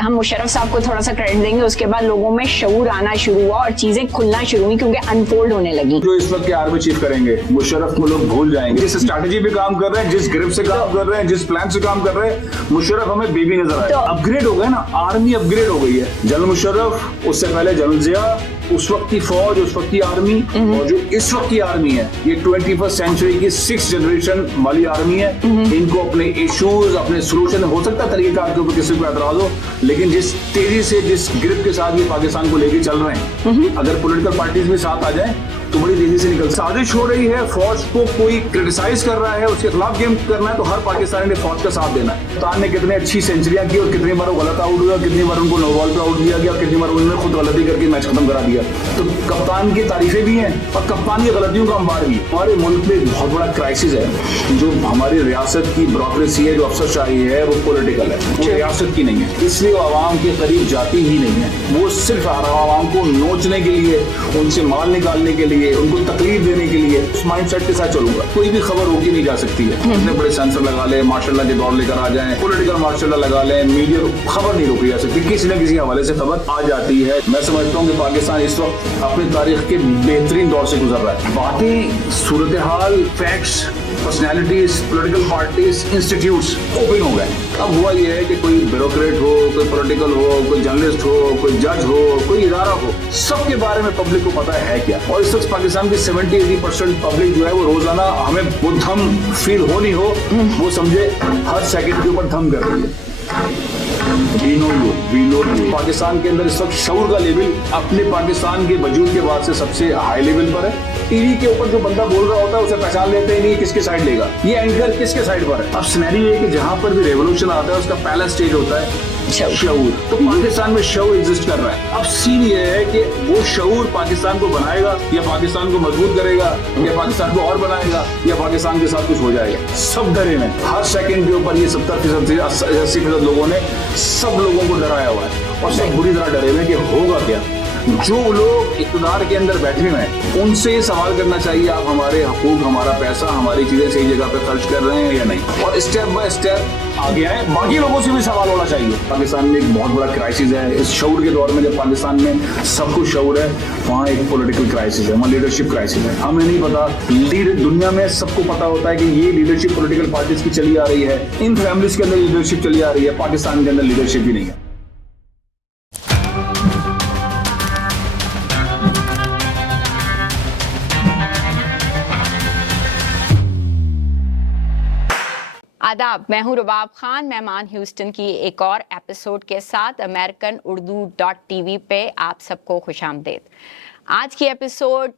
ہم مشرف صاحب کو تھوڑا سا کریڈٹ دیں گے, اس کے بعد لوگوں میں شعور آنا شروع ہوا اور چیزیں کھلنا شروع ہوئی کیونکہ انفولڈ ہونے لگی. جو اس وقت کے آرمی چیف کریں گے مشرف کو لوگ بھول جائیں گے. جس اسٹریٹجی پہ کام کر رہے ہیں, جس گرپ سے کام کر رہے ہیں, جس پلان سے کام کر رہے ہیں, مشرف ہمیں بیبی نظر آئے. اپ گریڈ ہو گئے نا, آرمی اپ گریڈ ہو گئی ہے. جنرل مشرف, اس سے پہلے جنرل ضیاء, اس وقت کی فوج, اس وقت کی آرمی اور جو اس وقت کی آرمی ہے, یہ 21st سینچری کی 6th جنریشن والی آرمی ہے. ان کو اپنے ایشوز, اپنے سولوشن, ہو سکتا ہے طریقہ کار کے اوپر کسی کو اعتراض ہو, لیکن جس تیزی سے, جس گرپ کے ساتھ یہ پاکستان کو لے کے چل رہے ہیں, اگر پولیٹیکل پارٹیز بھی ساتھ آ جائیں تو بڑی تیزی سے نکل. سازش ہو رہی ہے, فوج کو کوئی کرٹیسائز کر رہا ہے, اس کے خلاف گیم کرنا ہے, تو ہر پاکستانی نے فوج کا ساتھ دینا ہے. کپتان نے کتنے اچھی سینچریاں کی اور کتنی بار وہ غلط آؤٹ ہوئے, کتنی بار ان کو نو بال پہ آؤٹ دیا گیا, کتنی بار انہوں نے خود غلطی کر کے میچ ختم کرا دیا. تو کپتان کی تعریفیں بھی ہیں اور کپتان کی غلطیوں کا انبار بھی. ہمارے ملک میں ایک بہت بڑا کرائسس ہے. جو ہماری ریاست کی بیوروکریسی ہے, جو افسر شاہی ہے, وہ پولیٹیکل ہے, وہ ریاست کی نہیں ہے. اس لیے وہ عوام کے قریب جاتی ہی نہیں ہے. وہ صرف عوام کو نوچنے کے لیے, ان سے مال نکالنے کے لیے, ان کو تکلیف دینے کے لیے اس مائنڈ سیٹ کے ساتھ چلوں گا. کوئی بھی خبر روکی نہیں جا سکتی ہے. اتنے بڑے سینسر لگا لیں, ماشاء اللہ کے دور لے کر آ جائیں, پولیٹیکل ماشاء اللہ لگا لیں, میڈیا خبر نہیں روکی جا سکتی. کسی نہ کسی حوالے سے خبر آ جاتی ہے. میں سمجھتا ہوں کہ پاکستان اس وقت اپنی تاریخ کے بہترین دور سے گزر رہا ہے. باتیں, صورتحال, facts, personalities, political parties, institutes open ہو گئے. اب ہوا یہ ہے کہ کوئی بیوروکریٹ ہو, کوئی پولیٹیکل ہو, کوئی جرنلسٹ ہو, کوئی جج ہو, کوئی ادارہ ہو, سب کے بارے میں پبلک کو پتا ہے کیا. اور اس وقت پاکستان کی 70-80% پبلک جو ہے وہ روزانہ, ہمیں وہ دھم فیل ہو نہیں ہو, وہ سمجھے ہر سیکنڈ کے اوپر دھم کر رہی ہے. پاکستان کے اندر اس وقت شعور کا لیول اپنے پاکستان کے وجود کے بعد سے سب سے ہائی لیول پر ہے. ٹی وی کے اوپر جو بندہ بول رہا ہوتا ہے اسے پہچان لیتے ہی نہیں کس کے سائڈ لے گا, یہ اینکر کس کے سائڈ پر ہے. اب سینیریو یہ کہ جہاں پر بھی ریولوشن آتا ہے اس کا پہلا سٹیج ہوتا ہے شعور. تو پاکستان میں شعور ایگزسٹ کر رہا ہے. اب سین یہ ہے کہ وہ شعور پاکستان کو بنائے گا یا پاکستان کو مضبوط کرے گا یا پاکستان کو اور بنائے گا یا پاکستان کے ساتھ کچھ ہو جائے گا. سب ڈرے ہیں. ہر سیکنڈ کے اوپر یہ 70% سے 80% لوگوں نے سب لوگوں کو ڈرایا ہوا ہے اور سب بری طرح ڈرے ہوئے کہ ہوگا کیا. جو لوگ اقتدار کے اندر بیٹھے ہوئے ہیں ان سے یہ سوال کرنا چاہیے, آپ ہمارے حقوق, ہمارا پیسہ, ہماری چیزیں صحیح جگہ پہ خرچ کر رہے ہیں یا نہیں, اور اسٹیپ بائی اسٹیپ آگے آئے. باقی لوگوں سے بھی سوال ہونا چاہیے. پاکستان میں ایک بہت بڑا کرائسس ہے. اس شعور کے دور میں جب پاکستان میں سب کچھ شعور ہے, وہاں ایک پولیٹیکل کرائسس ہے, وہاں لیڈرشپ کرائسس ہے. ہمیں نہیں پتا, دنیا میں سب کو پتا ہوتا ہے کہ یہ لیڈرشپ پولیٹیکل پارٹیز کی چلی آ رہی ہے, ان فیملیز کے اندر لیڈرشپ چلی آ رہی ہے. پاکستان کے اندر لیڈرشپ بھی نہیں ہے. آداب, میں ہوں رباب خان, مہمان ہیوسٹن کی ایک اور ایپیسوڈ کے ساتھ امریکن اردو .tv پہ آپ سب کو خوش آمدید. آج کی ایپیسوڈ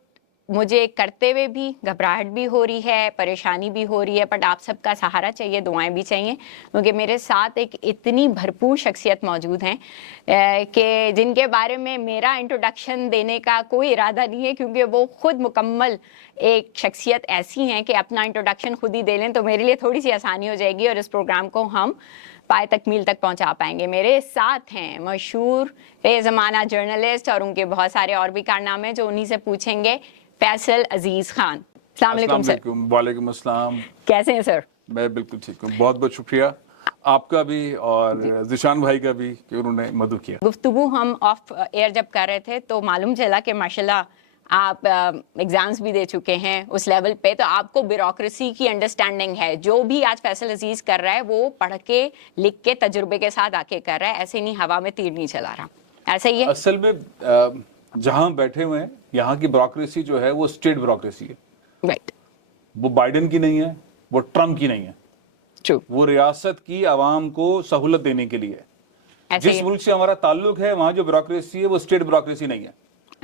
مجھے کرتے ہوئے بھی گھبراہٹ بھی ہو رہی ہے, پریشانی بھی ہو رہی ہے, بٹ آپ سب کا سہارا چاہیے, دعائیں بھی چاہیے, کیونکہ میرے ساتھ ایک اتنی بھرپور شخصیت موجود ہیں کہ جن کے بارے میں میرا انٹروڈکشن دینے کا کوئی ارادہ نہیں ہے, کیونکہ وہ خود مکمل ایک شخصیت ایسی ہیں کہ اپنا انٹروڈکشن خود ہی دے لیں تو میرے لیے تھوڑی سی آسانی ہو جائے گی اور اس پروگرام کو ہم پائے تکمیل تک پہنچا پائیں گے. میرے ساتھ ہیں مشہور بے زمانہ جرنلسٹ اور ان کے بہت سارے اور بھی کارنامے جو انہی سے پوچھیں گے, فیصل عزیز خان. السلام علیکم سر. وعلیکم السلام. کیسے ہیں سر؟ میں بالکل ٹھیک ہوں. بہت بہت شکریہ آپ کا بھی اور ذیشان بھائی کا بھی کہ انہوں نے مدعو کیا. گفتگو ہم آف ایئر جب کر رہے تھے تو معلوم چلا کہ ماشاءاللہ آپ ایگزامز بھی دے چکے ہیں اس لیول پہ, تو آپ کو بیوروکریسی کی انڈرسٹینڈنگ ہے. جو بھی آج فیصل عزیز کر رہا ہے وہ پڑھ کے, لکھ کے, تجربے کے ساتھ آ کے کر رہا ہے, ایسے نہیں ہوا میں تیر نہیں چلا رہا. ایسا ہی ہے اصل میں. جہاں بیٹھے ہوئے ہیں یہاں کی بیوروکریسی جو ہے وہ اسٹیٹ بیوروکریسی ہے. رائٹ. وہ بائیڈن کی نہیں ہے, وہ ٹرمپ کی نہیں ہے. ٹرو. وہ ریاست کی عوام کو سہولت دینے کے لیے ہے. جس ملک سے ہمارا تعلق ہے وہاں جو بیوروکریسی ہے وہ اسٹیٹ بیوروکریسی نہیں ہے,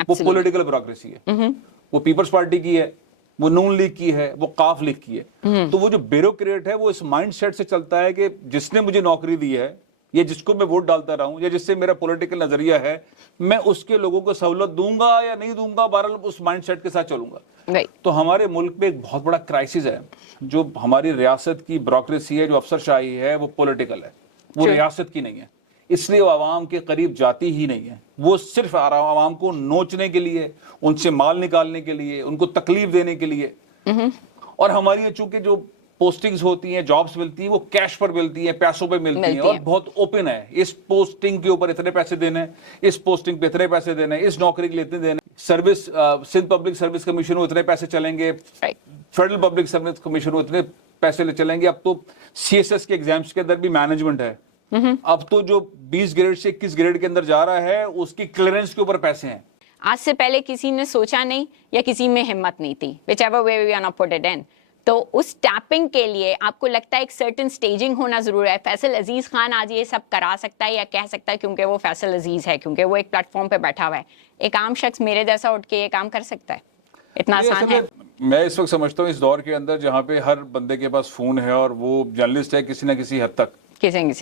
وہ پولیٹیکل بیوروکریسی ہے. وہ پیپلز پارٹی کی ہے, وہ نون لیگ کی ہے, وہ قاف لیگ کی ہے. تو وہ جو بیوروکریٹ ہے وہ اس مائنڈ سیٹ سے چلتا ہے کہ جس نے مجھے نوکری دی ہے یا جس کو میں ووٹ ڈالتا رہا ہوں یا جس سے میرا پولیٹیکل نظریہ ہے, میں اس کے لوگوں کو سہولت دوں گا یا نہیں دوں گا, بہرحال اس مائنڈ سیٹ کے ساتھ چلوں گا. تو ہمارے ملک میں ایک بہت بڑا کرائسس ہے. جو ہماری ریاست کی بیوروکریسی ہے, جو افسر شاہی ہے, وہ پولیٹیکل ہے, وہ ریاست کی نہیں ہے. اس لیے وہ عوام کے قریب جاتی ہی نہیں ہے. وہ صرف عوام کو نوچنے کے لیے, ان سے مال نکالنے کے لیے, ان کو تکلیف دینے کے لیے. اور ہماری چونکہ جو पोस्टिंग्स होती हैं, जॉब्स मिलती हैं, वो कैश पर मिलती हैं, पैसों पे मिलती हैं और बहुत ओपन है। इस पोस्टिंग के ऊपर इतने पैसे देने हैं, इस पोस्टिंग पे इतने पैसे देने हैं, इस नौकरी के लिए इतने देने, service Sindh Public Service Commission को इतने पैसे चलेंगे, फेडरल पब्लिक सर्विस कमीशन को इतने पैसे ले चलेंगे। अब तो CSS के एग्जाम्स के अंदर भी मैनेजमेंट है। अब तो जो 20 ग्रेड से 21 ग्रेड के अंदर जा रहा है उसकी क्लियरेंस के ऊपर पैसे हैं। आज से पहले किसी ने सोचा नहीं या किसी में हिम्मत नहीं थी, whichever way we wanna put it in। तो उस टैपिंग के लिए आपको लगता है एक सर्टेन स्टेजिंग होना जरूरी है? फैसल अजीज खान आज ये सब करा सकता है या कह सकता है क्योंकि वो फैसल अजीज है, क्योंकि वो एक प्लेटफॉर्म पे बैठा हुआ है? एक आम शख्स मेरे जैसा उठ के ये काम कर सकता है? इतना आसान है? मैं इस वक्त समझता हूँ इस दौर के अंदर जहाँ पे हर बंदे के पास फोन है और वो जर्नलिस्ट है किसी ना किसी हद तक,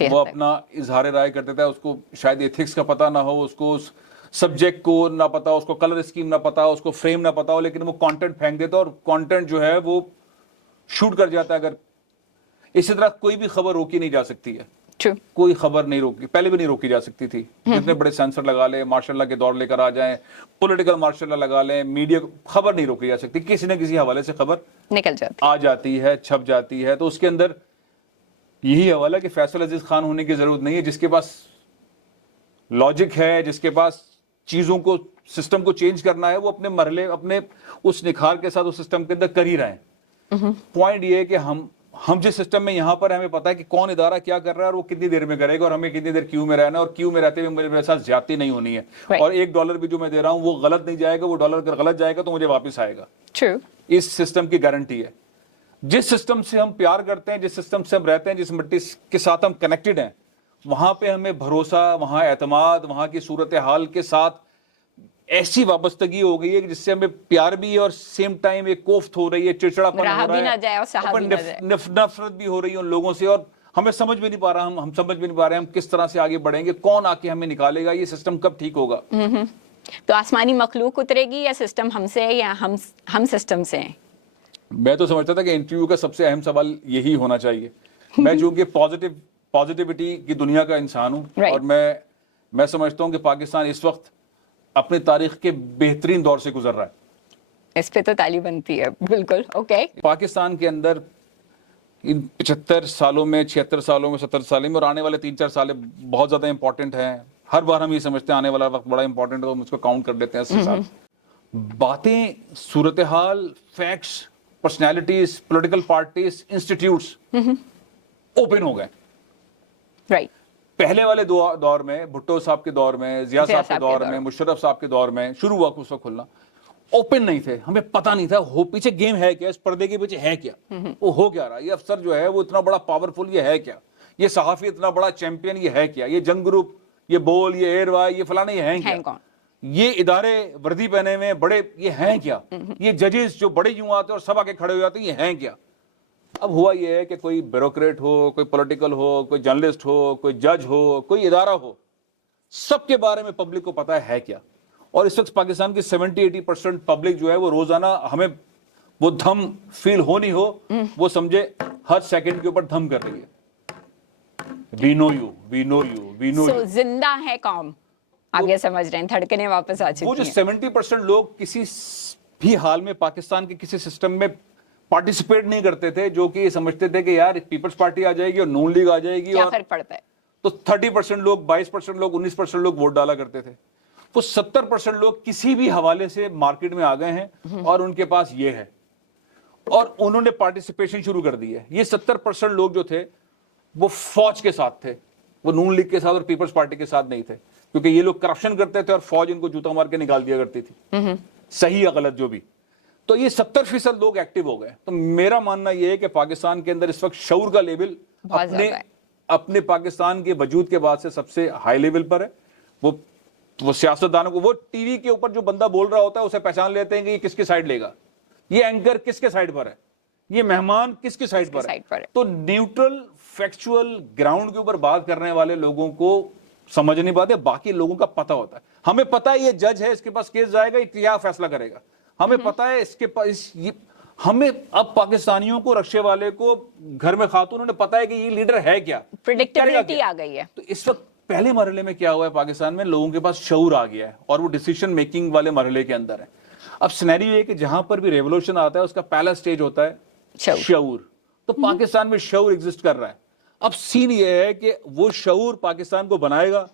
वो अपना इजहार राय कर देता है। उसको शायद एथिक्स का पता ना हो, उसको उस सब्जेक्ट को ना पता, उसको कलर स्कीम ना पता, उसको फ्रेम ना पता हो, लेकिन वो कंटेंट फेंक देता है और कंटेंट जो है वो शूट कर जाता है। अगर इसी तरह कोई भी खबर रोकी नहीं जा सकती है। True. कोई खबर नहीं रोकी, पहले भी नहीं रोकी जा सकती थी। जितने बड़े सेंसर लगा ले, मार्शल के दौर लेकर आ जाएं, पॉलिटिकल मार्शल लगा लें, मीडिया, खबर नहीं रोकी जा सकती। किसी न किसी हवाले से खबर निकल जाती, आ जाती है, छप जाती है। तो उसके अंदर यही हवाला कि फैसल अजीज खान होने की जरूरत नहीं है। जिसके पास लॉजिक है, जिसके पास चीजों को, सिस्टम को चेंज करना है, वो अपने मरहले, अपने उस निखार के साथ उस सिस्टम के अंदर कर ही रहे हैं। पॉइंट ये है कि हम जिस सिस्टम में यहाँ पर हमें पता है कि कौन इदारा क्या कर रहा है और वो कितनी देर में करेगा और हमें कितनी देर क्यू में रहना है, और क्यू में रहते हुए मेरे साथ ज्यादती नहीं होनी है। और $1 भी जो मैं दे रहा हूँ वो गलत नहीं जाएगा, वो डॉलर अगर गलत जाएगा तो मुझे वापस आएगा। True. इस सिस्टम की गारंटी है। जिस सिस्टम से हम प्यार करते हैं, जिस सिस्टम से हम रहते हैं, जिस मिट्टी के साथ हम कनेक्टेड हैं, वहां पे हमें भरोसा, वहां एतमाद, वहां की सूरत हाल के साथ ऐसी वाबस्तगी हो गई है कि जिससे हमें प्यार भी है और सेम टाइम एक कोफ्त हो रही है, चिड़चिड़ापन हो रहा है, नफरत भी हो रही है उन लोगों से, और हमें समझ भी नहीं पा रहा, हम समझ भी नहीं पा रहे हम किस तरह से आगे बढ़ेंगे, कौन आके हमें निकालेगा, ये सिस्टम कब ठीक होगा। तो आसमानी मखलूक उतरेगी या सिस्टम हमसे है या हम सिस्टम से हैं? मैं तो समझता था कि इंटरव्यू का सबसे अहम सवाल यही होना चाहिए। मैं चूंकि पॉजिटिविटी की दुनिया का इंसान हूं और मैं समझता हूं कि पाकिस्तान इस वक्त अपनी तारीख के बेहतरीन दौर से गुजर रहा है। इस पे तो ताली बनती है, बिल्कुल। ओके, पाकिस्तान के अंदर इन 75 सालों में, 76 सालों में, 70 सालों में और आने वाले 3-4 साल बहुत ज्यादा इंपॉर्टेंट हैं। हर बार हम ये समझते हैं आने वाला वक्त बड़ा इंपॉर्टेंट है, तो हम उसको काउंट कर देते हैं इसके साथ। बातें, सूरत हाल, facts, personalities, political parties, institutes open हो गए। राइट। पहले वाले दौर में, भुट्टो साहब के दौर में, जिया साहब के दौर में, मुशर्रफ साहब के दौर में शुरू हुआ उस वक्त खुलना, ओपन नहीं थे, हमें पता नहीं था हो पीछे गेम है क्या, इस पर्दे के पीछे है क्या, वो हो क्या रहा, ये अफसर जो है वो इतना बड़ा पावरफुल ये है क्या, ये सहाफी इतना बड़ा चैंपियन ये है क्या, ये जंग ग्रुप, ये बोल, ये एयरवाई, ये फलाने ये है क्या, ये इदारे वर्दी पहने हुए बड़े ये हैं क्या, ये जजेस जो बड़े यूं आते और सब आके खड़े हो जाते ये हैं क्या। अब हुआ ये है कि कोई ब्यूरोक्रेट हो, कोई पॉलिटिकल हो, कोई जर्नलिस्ट हो, कोई जज हो, कोई इदारा हो, सबके बारे में पब्लिक को पता है क्या। और इस वक्त पाकिस्तान की 70-80% पब्लिक जो है वो रोजाना, हमें वो धम फील हो नहीं हो, वो समझे हर सेकंड के ऊपर धम कर रही है। We know you, we know you, we know you. जिंदा है कौम, आप ये समझ रहे हैं, धड़कने वापस आ चुकी हैं। वो जो 70% लोग किसी भी हाल में पाकिस्तान के किसी सिस्टम में पार्टिसिपेट नहीं करते थे, जो कि ये समझते थे कि यार पीपल्स पार्टी आ जाएगी और नून लीग आ जाएगी, क्या और फर्क पड़ता है, तो 30% लोग, 22% लोग, 19% लोग वोट डाला करते थे। वो 70% लोग किसी भी हवाले से मार्केट में आ गए हैं और उनके पास ये है और उन्होंने पार्टिसिपेशन शुरू कर दी है। ये 70% लोग जो थे वो फौज के साथ थे, वो नून लीग के साथ और पीपल्स पार्टी के साथ नहीं थे, क्योंकि ये लोग करप्शन करते थे और फौज इनको जूता मार के निकाल दिया करती थी, सही या गलत जो भी। तो ये 70% लोग एक्टिव हो गए। तो मेरा मानना यह है कि पाकिस्तान के अंदर इस वक्त शऊर का लेवल अपने पाकिस्तान के वजूद के बाद से सबसे हाई लेवल पर है। वो सियासतदानों को, वो टीवी के ऊपर जो बंदा बोल रहा होता है उसे पहचान लेते हैं कि ये किसके साइड लेगा, ये एंकर किसके साइड पर है, ये मेहमान किसके साइड पर है। तो न्यूट्रल फैक्चुअल ग्राउंड के ऊपर बात करने वाले लोगों को समझ नहीं पाते, बाकी लोगों का पता होता है। हमें पता है ये जज है, इसके पास केस जाएगा, क्या फैसला करेगा, हमें पता है इसके पास हमें अब पाकिस्तानियों को, रक्शे वाले को, घर में खातून, उन्हें पता है कि ये लीडर है क्या, प्रेडिक्टेबिलिटी आ गई है। तो इस वक्त पहले मरहले में क्या हुआ है, पाकिस्तान में लोगों के पास शऊर आ गया है और वो डिसीजन मेकिंग वाले मरहले के अंदर है। अब सिनेरियो है कि जहां पर भी रेवोल्यूशन आता है उसका पहला स्टेज होता है शऊर। तो पाकिस्तान में शऊर एग्जिस्ट कर रहा है। अब सीन ये है कि वो शऊर पाकिस्तान को बनाएगा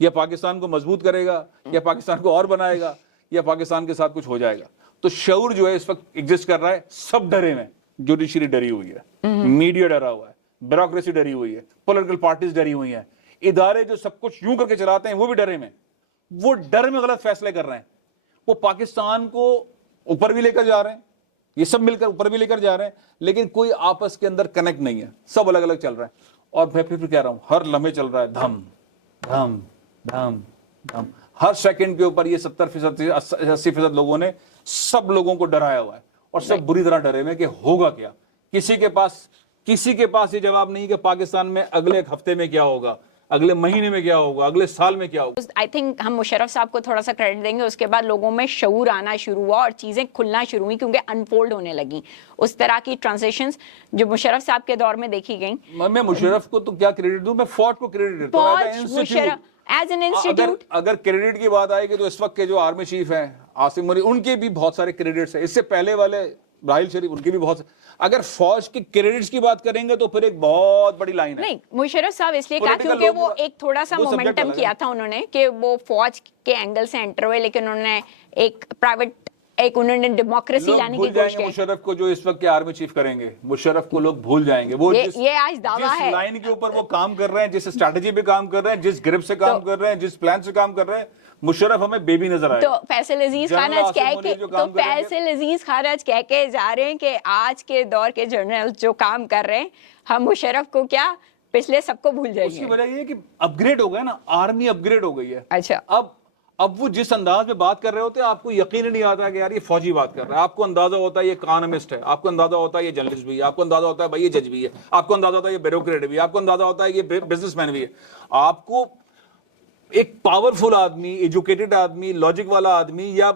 या पाकिस्तान को मजबूत करेगा या पाकिस्तान को और बनाएगा या पाकिस्तान के साथ कुछ हो जाएगा। तो शऊर जो है इस वक्त एग्जिस्ट कर रहा है, सब डरे में, जुडिशरी डरी हुई है, मीडिया डरा हुआ है, ब्यूरोक्रेसी डरी हुई है, पॉलिटिकल पार्टीज डरी हुई हैं, इदारे जो सब कुछ यूं करके चलाते हैं वो भी डरे में, वो डर में गलत फैसले कर रहे हैं। वो पाकिस्तान को ऊपर भी लेकर जा रहे हैं, ये सब मिलकर ऊपर भी लेकर जा रहे हैं, लेकिन कोई आपस के अंदर कनेक्ट नहीं है, सब अलग अलग चल रहा है। और मैं फिर कह रहा हूं, हर लम्हे चल रहा है धम धम धम धम, हर सेकंड के ऊपर ये 70% 80% लोगों ने सब लोगों को डराया हुआ है और सब बुरी तरह डरे हुए कि होगा क्या। किसी के पास ये जवाब नहीं कि पाकिस्तान में अगले हफ्ते में क्या होगा, अगले महीने में क्या होगा, अगले साल में क्या होगा। आई थिंक हम मुशर्रफ साहब को थोड़ा सा क्रेडिट देंगे, उसके बाद लोगों में शऊर आना शुरू हुआ और चीजें खुलना शुरू हुई क्योंकि अनफोल्ड होने लगी उस तरह की ट्रांजिशंस जो मुशर्रफ साहब के दौर में देखी गई। मैं मुशर्रफ को तो क्या क्रेडिट दूं, मैं फौज को क्रेडिट देता हूं एज एन इंस्टीट्यूट। अगर क्रेडिट की बात आएगी तो इस वक्त के जो आर्मी चीफ हैं आसिम मुनीर, उनके भी बहुत सारे क्रेडिट्स हैं, इससे पहले वाले राहिल शरीफ, उनके भी बहुत। अगर फौज के क्रेडिट्स की बात करेंगे तो फिर एक बहुत बड़ी लाइन है। नहीं, मुशर्रफ साहब इसलिए कहा क्योंकि वो एक थोड़ा सा मोमेंटम किया था उन्होंने कि वो फौज के एंगल से एंटर हुए, लेकिन उन्होंने एक प्राइवेट उन्होंने डेमोक्रेसी लाने की कोशिश की। मुशर्रफ को जो इस वक्त के आर्मी चीफ करेंगे, मुशर्रफ को लोग भूल जाएंगे। वो ये आज दावा है, जिस लाइन के ऊपर वो काम कर रहे हैं, जिस स्ट्रैटेजी पे काम कर रहे हैं, जिस ग्रिप से काम कर रहे हैं, जिस प्लान से काम कर रहे हैं, मुशर्रफ हमें बेबी नजर आए। तो फैसल अजीज खान आज कह के जा रहे हैं कि आज के दौर के जर्नल जो काम कर रहे हैं, हम मुशर्रफ को क्या पिछले सबको भूल जाएंगे। उसकी वजह ये है कि अपग्रेड हो गया ना, आर्मी अपग्रेड हो गई है। अच्छा, अब वो जिस अंदाज में बात कर रहे होते हैं, आपको यकीन नहीं आता कि यार ये फौजी बात कर रहा है। आपको अंदाजा होता है ये इकोनॉमिस्ट है, आपको अंदाजा होता है ये जर्नलिस्ट भी है, आपको अंदाजा होता है भाई ये जज भी है, आपको अंदाजा होता है ये ब्यूरोक्रेट भी है, आपको अंदाजा होता है ये बिजनेसमैन भी है। आपको एक पावरफुल आदमी, एजुकेटेड आदमी, लॉजिक वाला आदमी, या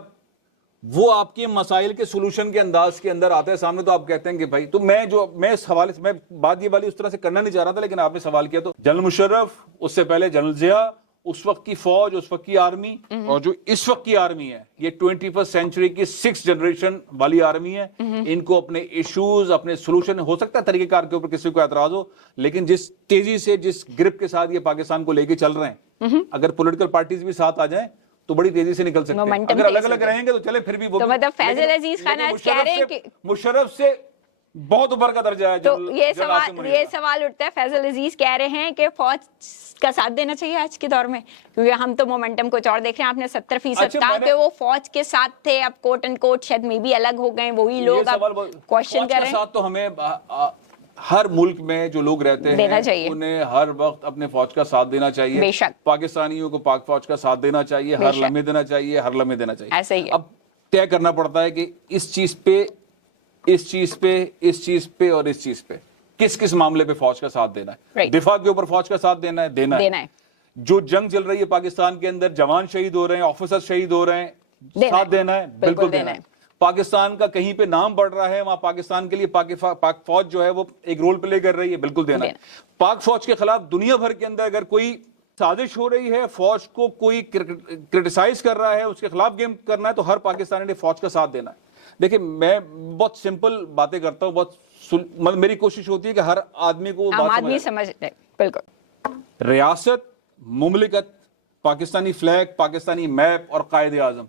वो आपके मसाइल के सोल्यूशन के अंदाज के अंदर आता है सामने, तो आप कहते हैं कि भाई, तो मैं इस हवाले से, मैं बात ये वाली उस तरह से करना नहीं चाह रहा था, लेकिन आपने सवाल किया तो जनरल मुशर्रफ, उससे पहले जनरल जिया, उस वक्त की फौज, उस वक्त की आर्मी, और जो इस वक्त की आर्मी है, ये 21st सेंचुरी की 6th जनरेशन वाली आर्मी है। इनको अपने इश्यूज, अपने सोल्यूशन, हो सकता है तरीकेकार के ऊपर किसी को एतराज हो, लेकिन जिस तेजी से, जिस ग्रिप के साथ ये पाकिस्तान को लेके चल रहे हैं, अगर पॉलिटिकल पार्टीज भी साथ आ जाएं तो बड़ी तेजी से निकल सकते हैं। अगर अलग अलग रहेंगे तो चले फिर भी वो, तो मतलब फैसल अजीज खान आज कह रहे हैं कि मुशर्रफ से बहुत ऊपर का दर्जा है। तो ये सवाल उठता है, फैसल अजीज कह रहे हैं कि फौज का साथ देना चाहिए आज के दौर में, क्योंकि हम तो मोमेंटम कुछ और देख रहे हैं। आपने 70% कहा कि वो फौज के साथ थे, अब कोट एंड कोट शायद में भी अलग हो गए, वही लोग अब क्वेश्चन कर रहे हैं। तो हमें हर मुल्क में जो लोग रहते हैं उन्हें हर वक्त अपने फौज का साथ देना चाहिए। बेशक पाकिस्तानियों को पाक फौज का साथ देना चाहिए, हर लम्हे देना चाहिए, हर लम्हे देना चाहिए। ऐसे ही है। अब तय करना पड़ता है कि इस चीज पे, इस चीज पे, इस चीज पे और इस चीज पे किस किस मामले पे फौज का साथ देना है। दिफा के ऊपर फौज का साथ देना है। जो जंग चल रही है पाकिस्तान के अंदर, जवान शहीद हो रहे हैं, ऑफिसर शहीद हो रहे हैं, साथ देना है, बिल्कुल देना है। पाकिस्तान का कहीं पे नाम बढ़ रहा है, वहां पाकिस्तान के लिए पाक फौज जो है वो एक रोल प्ले कर रही है, बिल्कुल देना है। पाक फौज के खिलाफ दुनिया भर के अंदर अगर कोई साजिश हो रही है, फौज को कोई क्रिटिसाइज कर रहा है, उसके खिलाफ गेम करना है, तो हर पाकिस्तानी ने फौज का साथ देना है। देखिए, मैं बहुत सिंपल बातें करता हूँ, बहुत मेरी कोशिश होती है कि हर आदमी को समझ बिल्कुल। रियासत, मुमलिकत, पाकिस्तानी फ्लैग, पाकिस्तानी मैप और कायदे आजम,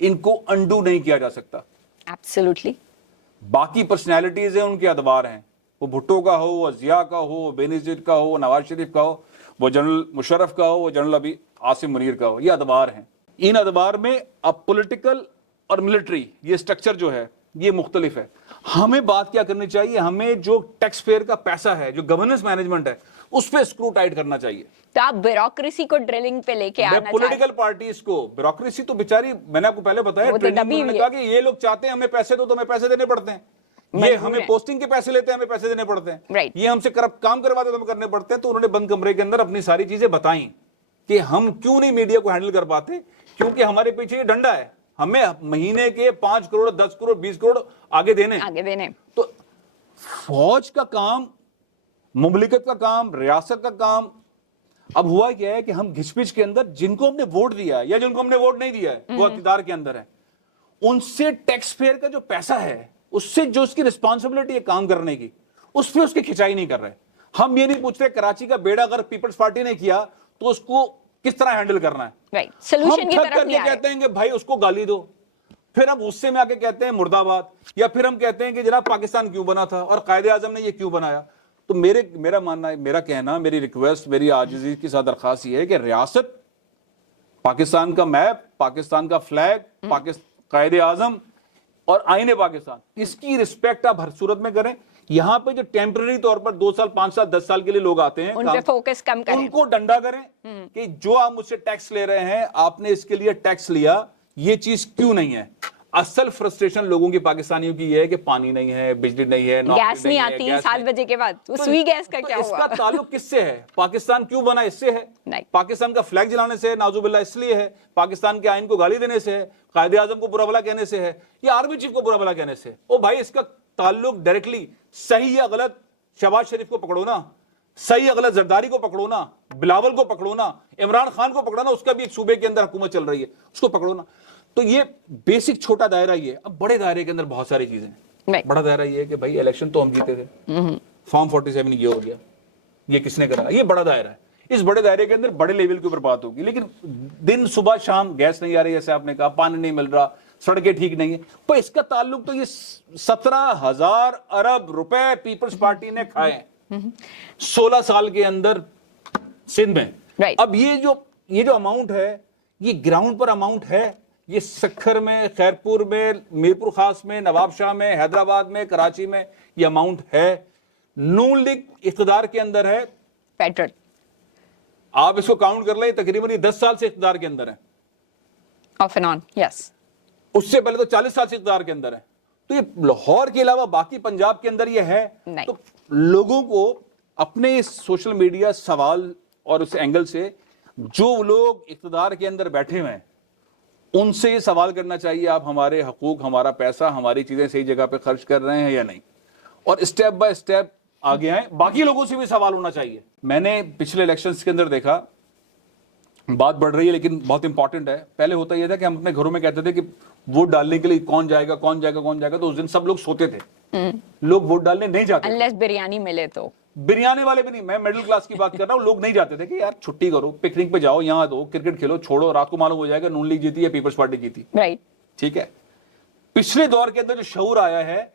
इनको अंडू नहीं किया जा सकता। एब्सोल्युटली। बाकी पर्सनैलिटीज हैं, उनके अदवार हैं, वो भुट्टो का हो, वो जिया का हो, वो बेनजीर का हो, वो नवाज शरीफ का हो, वो जनरल मुशर्रफ का हो, वो जनरल अभी आसिम मुनीर का हो, ये अदवार हैं। इन अदवार में अब पॉलिटिकल और मिलिट्री, ये स्ट्रक्चर जो है ये मुख्तलिफ है। हमें बात क्या करनी चाहिए, हमें जो टैक्स पेयर का पैसा है, जो गवर्नेंस मैनेजमेंट है, उस पर स्क्रू टाइट करना चाहिए। तो आप ब्यूरोक्रेसी को ड्रिलिंग पे लेके आना चाहिए। पॉलिटिकल पार्टीज को ब्यूरोक्रेसी तो बेचारी, मैंने आपको पहले बताया, ट्रेनिंग कहा कि ये लोग चाहते हैं हमें पैसे दो, तो हमें पैसे देने पड़ते हैं। ये हमें पोस्टिंग के पैसे लेते हैं, हमें पैसे देने पड़ते हैं। ये हमसे काम करवाते तो हमें करने पड़ते हैं। तो उन्होंने बंद कमरे के अंदर अपनी सारी चीजें बताई कि हम क्यों नहीं मीडिया को हैंडल कर पाते, क्योंकि हमारे पीछे ये डंडा है, हमें महीने के 5 करोड़, 10 करोड़, 20 करोड़ आगे देने। तो फौज का काम, मुमलिकत का काम, रियासत का काम, अब हुआ क्या है कि हम घिचपिच के अंदर जिनको हमने वोट दिया है या जिनको हमने वोट नहीं दिया है, वो इक़्तिदार के अंदर है, उनसे टैक्स पेयर का जो पैसा है, उससे जो उसकी रिस्पॉन्सिबिलिटी है काम करने की, उस पर उसकी खिंचाई नहीं कर रहे। हम ये नहीं पूछ रहे कराची का बेड़ा अगर पीपल्स पार्टी ने किया तो उसको किस तरह हैंडल करना है। राइट, सोल्यूशन की हम तरफ करके नहीं आ रहे। कहते हैं कि भाई उसको गाली दो, फिर हम गुस्से में आके कहते हैं मुर्दाबाद, या फिर हम कहते हैं कि जनाब पाकिस्तान क्यों बना था और कायदे आजम ने ये क्यों बनाया। तो मेरा मानना, मेरा कहना, मेरी रिक्वेस्ट, मेरी आजिज़ी के साथ दरखास्त ये है कि रियासत, पाकिस्तान का मैप, पाकिस्तान का फ्लैग, कायदे आजम और आईने पाकिस्तान, इसकी रिस्पेक्ट आप हर सूरत में करें। यहां पे जो टेम्पररी तौर पर 2 साल 5 साल 10 साल के लिए लोग आते हैं, उन पे फोकस कम करें, उनको डंडा करें कि जो आप मुझसे टैक्स ले रहे हैं, आपने इसके लिए टैक्स लिया, ये चीज क्यों नहीं है। असल फ्रस्ट्रेशन लोगों की, पाकिस्तानियों की ये है कि पानी नहीं है, बिजली नहीं है, गैस नहीं आती 7 बजे के बाद, तो सुई गैस का क्या हुआ? इसका ताल्लुक किससे है? पाकिस्तान क्यों बना? इससे है। नहीं। पाकिस्तान का फ्लैग जलाने से है, नाजुबिल्लाह इसलिए है। पाकिस्तान के आइन को गाली देने से है, कायदे आजम को बुरा भला कहने से है, या आर्मी चीफ को बुरा भला कहने से। ओ भाई, इसका ताल्लुक डायरेक्टली, सही या गलत शहबाज शरीफ को पकड़ो ना, सही या गलत जरदारी को पकड़ो ना, बिलावल को पकड़ो ना, इमरान खान को पकड़ो ना, उसका भी एक सूबे के अंदर हुकूमत चल रही है, उसको पकड़ो ना। तो ये बेसिक छोटा दायरा ही है। अब बड़े दायरे के अंदर बहुत सारी चीजें। बड़ा दायरा ये है कि भाई इलेक्शन तो हम जीते थे, फॉर्म 47 ये हो गया, ये किसने करा, ये बड़ा दायरा है। इस बड़े दायरे के अंदर बड़े लेवल के ऊपर बात होगी। लेकिन दिन सुबह शाम गैस नहीं आ रही, जैसे आपने कहा, पानी नहीं मिल रहा, सड़कें ठीक नहीं है, तो इसका ताल्लुक तो ये 17,000 अरब रुपए पीपल्स पार्टी ने खाए 16 साल के अंदर सिंध में। अब ये जो अमाउंट है, ये ग्राउंड पर अमाउंट है। ये सखर में, खैरपुर में, मीरपुर खास में, नवाबशाह में, हैदराबाद में, कराची में ये अमाउंट है। नून लीग इख्तिदार के अंदर है, पेट्रोल आप इसको काउंट कर लें, तकरीबन 10 साल से इख्तिदार के अंदर है, ऑफ एंड ऑन। यस, उससे पहले तो 40 साल से इख्तिदार के अंदर है। तो ये लाहौर के अलावा बाकी पंजाब के अंदर ये है। तो लोगों को अपने सोशल मीडिया सवाल और उस एंगल से जो लोग इख्तिदार के अंदर बैठे हुए हैं उनसे ये सवाल करना चाहिए, आप हमारे हकूक, हमारा पैसा, हमारी चीजें सही जगह पे खर्च कर रहे हैं या नहीं, और स्टेप बाय स्टेप आगे आए। बाकी लोगों से भी सवाल होना चाहिए। मैंने पिछले इलेक्शंस के अंदर देखा, बात बढ़ रही है लेकिन बहुत इंपॉर्टेंट है। पहले होता यह था कि हम अपने घरों में कहते थे कि वोट डालने के लिए कौन जाएगा कौन जाएगा कौन जाएगा, तो उस दिन सब लोग सोते थे, लोग वोट डालने नहीं जाते, अनलेस बिरयानी मिले तो। बिरयानी वाले भी नहीं, मैं मिडिल क्लास की बात कर रहा हूँ। लोग नहीं जाते थे कि यार छुट्टी करो, पिकनिक पे जाओ, यहाँ दो, क्रिकेट खेलो, छोड़ो, रात को मालूम हो जाएगा नून लीग जीती है, पीपल्स पार्टी जीती। राइट, ठीक है। पिछले दौर के अंदर जो शऊर आया है,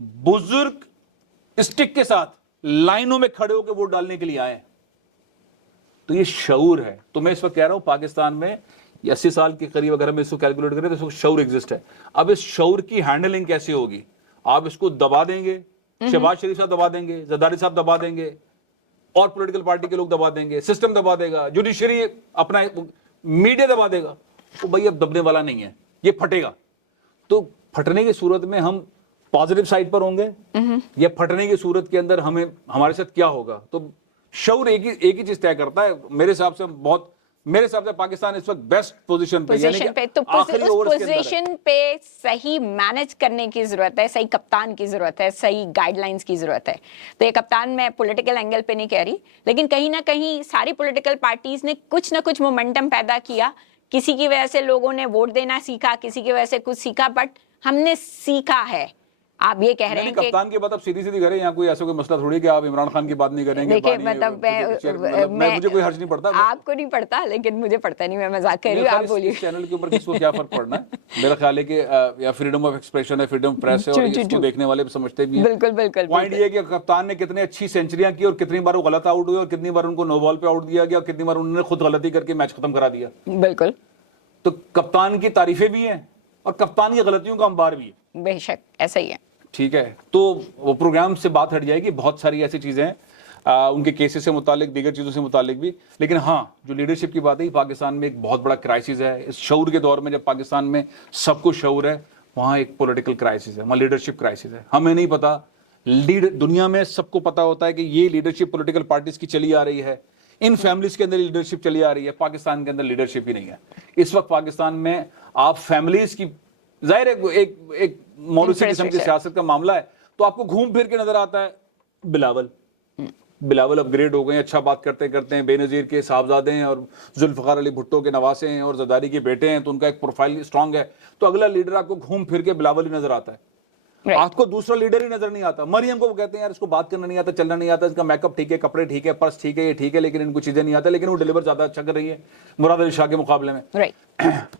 बुजुर्ग स्टिक के साथ लाइनों में खड़े होकर वोट डालने के लिए आए, तो ये शऊर है। तो मैं इस वक्त कह रहा हूं पाकिस्तान में 80 साल के करीब अगर हम इसको कैलकुलेट करें तो शऊर एग्जिस्ट है। अब इस शऊर की हैंडलिंग कैसे होगी? आप इसको दबा देंगे, शहबाज शरीफ साहब दबा देंगे, जरदारी साहब दबा देंगे, और पॉलिटिकल पार्टी के लोग दबा देंगे, सिस्टम दबा देगा, जुडिशरी अपना, मीडिया दबा देगा, तो भाई अब दबने वाला नहीं है, ये फटेगा। तो फटने की सूरत में हम पॉजिटिव साइड पर होंगे, या फटने की सूरत के अंदर हमें, हमारे साथ क्या होगा? तो शऊर एक ही चीज तय करता है मेरे हिसाब से। पाकिस्तान इस वक्त बेस्ट पोजीशन पे, तो उस पोजीशन पे सही मैनेज करने की जरूरत है, सही कप्तान की जरूरत है, सही गाइडलाइंस की जरूरत है। तो ये कप्तान मैं पॉलिटिकल एंगल पे नहीं कह रही, लेकिन कहीं ना कहीं सारी पॉलिटिकल पार्टीज ने कुछ ना कुछ मोमेंटम पैदा किया। किसी की वजह से लोगों ने वोट देना सीखा, किसी की वजह से कुछ सीखा, बट हमने सीखा है। आप ये कह रहे हैं कि कप्तान की बात आप सीधी करें, यहाँ कोई ऐसा कोई मसला थोड़ी कि आप इमरान खान की बात नहीं करेंगे। देखिए, मतलब मुझे कोई हर्ज नहीं पड़ता, आपको नहीं पड़ता, लेकिन मुझे पड़ता नहीं, मैं मजाक कर रही हूँ। आप बोलिए, चैनल के ऊपर किसको क्या फर्क पड़ना है? मेरा ख्याल है कि या फ्रीडम ऑफ एक्सप्रेशन है, फ्रीडम प्रेस है, और इसको देखने वाले भी समझते भी हैं। बिल्कुल। पॉइंट ये है कि कप्तान ने कितनी अच्छी सेंचुरियां की और कितनी बार वो गलत आउट हुए, और कितनी बार उनको नो बॉल पे आउट दिया गया, और कितनी बार उन्होंने खुद गलती करके मैच खत्म करा दिया। बिल्कुल। तो कप्तान की तारीफें भी हैं और कप्तान की गलतियों का अंबार भी है। बेशक ऐसा ही है। ठीक है, तो वो प्रोग्राम से बात हट जाएगी। बहुत सारी ऐसी चीजें हैं उनके केसेस से मुतालिक, दीगर चीजों से मुतालिक भी। लेकिन हाँ, जो लीडरशिप की बात है, पाकिस्तान में एक बहुत बड़ा क्राइसिस है। इस शऊर के दौर में जब पाकिस्तान में सब कुछ शऊर है, वहां एक पॉलिटिकल क्राइसिस है, वहां लीडरशिप क्राइसिस है। हमें नहीं पता, दुनिया में सबको पता होता है कि ये लीडरशिप पॉलिटिकल पार्टीज की चली आ रही है, इन फैमिलीज के अंदर लीडरशिप चली आ रही है। पाकिस्तान के अंदर लीडरशिप ही नहीं है इस वक्त। पाकिस्तान में आप फैमिलीज की, जाहिर है एक मौलूसी किस्म की सियासत का मामला है, तो आपको घूम फिर के नजर आता है बिलावल अपग्रेड हो गए, अच्छा बात करते करते हैं, बेनजीर के साहबजादे हैं और जुल्फकार अली भुट्टो के नवासे हैं और जरदारी के बेटे हैं, तो उनका एक प्रोफाइल स्ट्रांग है, तो अगला लीडर आपको घूम फिर के बिलावल ही नजर आता है। آپ کو دوسرا لیڈر ہی نظر نہیں آتا. مریم کو وہ کہتے ہیں یار اس کو بات کرنا نہیں آتا, چلنا نہیں آتا, اس کا میک اپ ٹھیک ہے, کپڑے ٹھیک ہے, پرس ٹھیک ہے, یہ ٹھیک ہے, لیکن ان کو چیزیں نہیں آتا, لیکن وہ ڈیلیور زیادہ اچھا کر رہی ہے مراد علی شاہ کے مقابلے میں.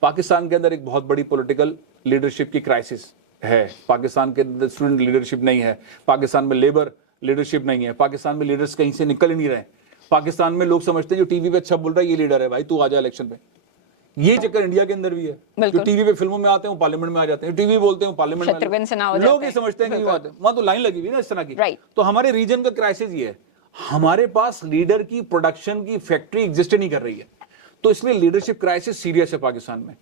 پاکستان کے اندر ایک بہت بڑی پولیٹیکل لیڈرشپ کی کرائسس ہے. پاکستان کے اندر اسٹوڈنٹ لیڈرشپ نہیں ہے, پاکستان میں لیبر لیڈرشپ نہیں ہے, پاکستان میں لیڈرز کہیں سے نکل ہی نہیں رہے. پاکستان میں لوگ سمجھتے ہیں جو ٹی وی پہ اچھا بول رہا ہے یہ لیڈر ہے, بھائی تو آ جا الیکشن پہ. یہ چکر انڈیا کے اندر بھی ہے, جو ٹی وی پہ فلموں میں آتے ہیں وہ پارلیمنٹ میں آ جاتے ہیں, ٹی وی بولتے ہیں پارلیمنٹ میں, لوگ یہ سمجھتے ہیں کہ وہ آتے ہیں, وہاں تو لائن لگی ہوئی نا اس طرح کی. تو ہمارے ریجن کا کرائسس یہ ہے, ہمارے پاس لیڈر کی پروڈکشن کی فیکٹری ایگزسٹ نہیں کر رہی ہے, تو اس لیے لیڈرشپ کرائسس سیریس ہے پاکستان میں.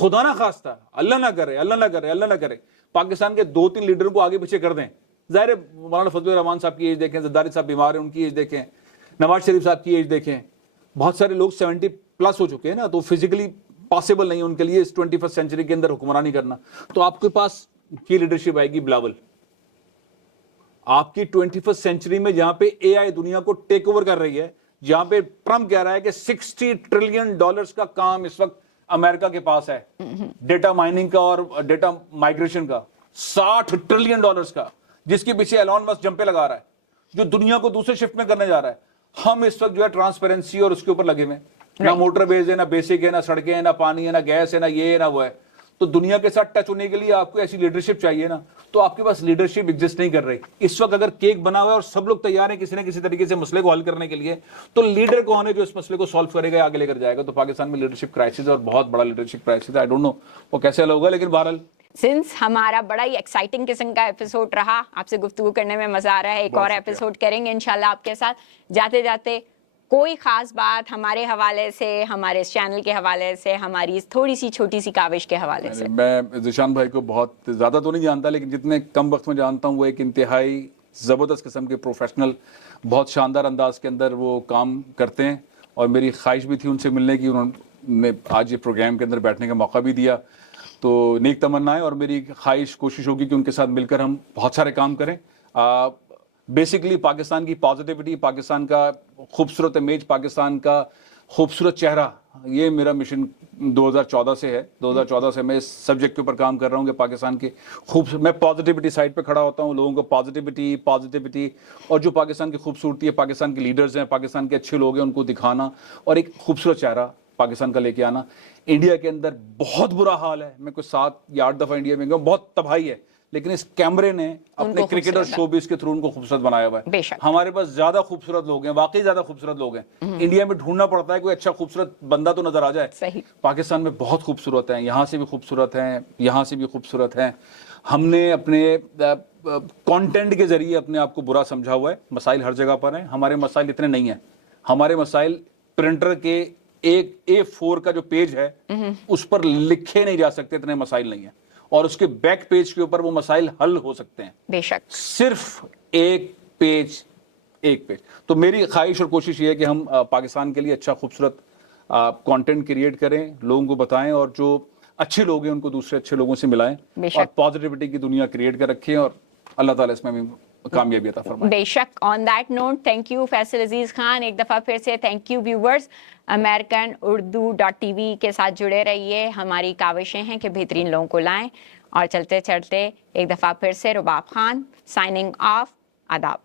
خدا نہ خواستہ, اللہ نہ کرے, اللہ نہ کرے, اللہ نہ کرے, پاکستان کے 2-3 لیڈروں کو آگے پیچھے کر دیں. ظاہر ہے مولانا فضل الرحمان صاحب کی ایج دیکھیں, زرداری صاحب بیمار ہیں ان کی ایج دیکھیں, نواز شریف صاحب کی ایج دیکھیں, بہت سارے لوگ 70+ ہو چکے ہیں نا, تو فزیکلی پاسبل نہیں ان کے لیے اس 21st سینچری کے اندر حکمرانی کرنا. تو آپ کے پاس کی لیڈرشپ آئے گی بلاول, آپ کی 21st سینچری میں جہاں پہ اے آئی دنیا کو ٹیک اوور کر رہی ہے, جہاں پہ ٹرمپ کہہ رہا ہے کہ $60 ٹریلین کا کام اس وقت امریکہ کے پاس ہے, ڈیٹا مائننگ کا اور ڈیٹا مائگریشن کا, $60 ٹریلین کا, جس کے پیچھے ایلون مسک جمپے لگا رہا ہے, جو دنیا کو دوسرے شفٹ میں کرنے جا رہا ہے. ہم اس وقت جو ہے ٹرانسپیرنسی اور اس کے اوپر لگے ہوئے, نہ موٹر ویز ہے, نہ بیسک ہے, نہ سڑکیں ہیں, نہ پانی ہے, نہ گیس ہے, نہ یہ ہے, نہ وہ ہے. تو دنیا کے ساتھ ٹچ ہونے کے لیے آپ کو ایسی لیڈرشپ چاہیے نا, تو آپ کے پاس لیڈرشپ ایگزسٹ نہیں کر رہی اس وقت. اگر کیک بنا ہوا ہے اور سب لوگ تیار ہیں کسی نہ کسی طریقے سے مسئلے کو حل کرنے کے لیے, تو لیڈر کون ہے جو اس مسئلے کو سالو کرے گا, آگے لے کر جائے گا. تو پاکستان میں لیڈرشپ کرائسس اور بہت بڑا لیڈرشپ کرائسس ہے. آئی ڈونٹ نو وہ کیسے حل ہوگا, لیکن بہرحال سنس ہمارا بڑا ہی ایکسائٹنگ قسم کا ایپیسوڈ رہا, آپ سے گفتگو کرنے میں مزہ آ رہا ہے. ایک اور ایپیسوڈ کریں گے انشاءاللہ آپ کے ساتھ. جاتے جاتے کوئی خاص بات ہمارے حوالے سے, ہمارے اس چینل کے حوالے سے, ہماری اس تھوڑی سی چھوٹی سی کاوش کے حوالے سے؟ میں ذیشان بھائی کو بہت زیادہ تو نہیں جانتا, لیکن جتنے کم وقت میں جانتا ہوں وہ ایک انتہائی زبردست قسم کے پروفیشنل, بہت شاندار انداز کے اندر وہ کام کرتے ہیں. اور میری خواہش بھی تھی ان سے ملنے کی, انہوں نے آج یہ پروگرام کے اندر بیٹھنے کا موقع بھی دیا. تو نیک تمنا ہے اور میری خواہش کوشش ہوگی کہ ان کے ساتھ مل کر ہم بہت سارے کام کریں. بیسکلی پاکستان کی پازیٹیوٹی, پاکستان کا خوبصورت امیج, پاکستان کا خوبصورت چہرہ, یہ میرا مشن 2014 سے ہے. 2014 سے میں اس سبجیکٹ کے اوپر کام کر رہا ہوں کہ پاکستان کے میں پازیٹیوٹی سائڈ پہ کھڑا ہوتا ہوں, لوگوں کو پازیٹیوٹی اور جو پاکستان کی خوبصورتی ہے, پاکستان کے لیڈرز ہیں, پاکستان کے اچھے لوگ ہیں, ان کو دکھانا اور ایک خوبصورت چہرہ پاکستان کا لے کے آنا. انڈیا کے اندر بہت برا حال ہے, میں کوئی 7 یا 8 دفعہ انڈیا میں گیا, بہت تباہی ہے, لیکن اس کیمرے نے اپنے کرکٹ اور شوبز کے تھرو ان کو خوبصورت بنایا ہوا ہے. ہمارے پاس زیادہ خوبصورت لوگ ہیں, واقعی زیادہ خوبصورت لوگ ہیں. انڈیا میں ڈھونڈنا پڑتا ہے کوئی اچھا خوبصورت بندہ تو نظر آ جائے. پاکستان میں بہت خوبصورت ہیں, یہاں سے بھی خوبصورت ہیں, یہاں سے بھی خوبصورت ہیں. ہم نے اپنے کانٹینٹ کے ذریعے اپنے آپ کو برا سمجھا ہوا ہے. مسائل ہر جگہ پر ہیں, ہمارے مسائل اتنے نہیں ہیں. ہمارے مسائل پرنٹر کے ایک A4 کا جو پیج ہے اس پر لکھے نہیں جا سکتے, اتنے مسائل نہیں ہیں. اور اس کے بیک پیج کے اوپر وہ مسائل حل ہو سکتے ہیں, بے شک, صرف ایک پیج. تو میری خواہش اور کوشش یہ ہے کہ ہم پاکستان کے لیے اچھا خوبصورت کانٹینٹ کریٹ کریں, لوگوں کو بتائیں, اور جو اچھے لوگ ہیں ان کو دوسرے اچھے لوگوں سے ملائیں, اور پازیٹیوٹی کی دنیا کریٹ کر رکھیں, اور اللہ تعالیٰ اس میں کامیابی عطا فرمائے. بے شک. On that note, thank you Faisal Aziz Khan. ایک دفعہ پھر سے تھینک یو ویورز. American-Urdu.tv کے ساتھ جڑے رہیے. ہماری کاوشیں ہیں کہ بہترین لوگوں کو لائیں. اور چلتے چلتے ایک دفعہ پھر سے رباب خان سائننگ آف. آداب.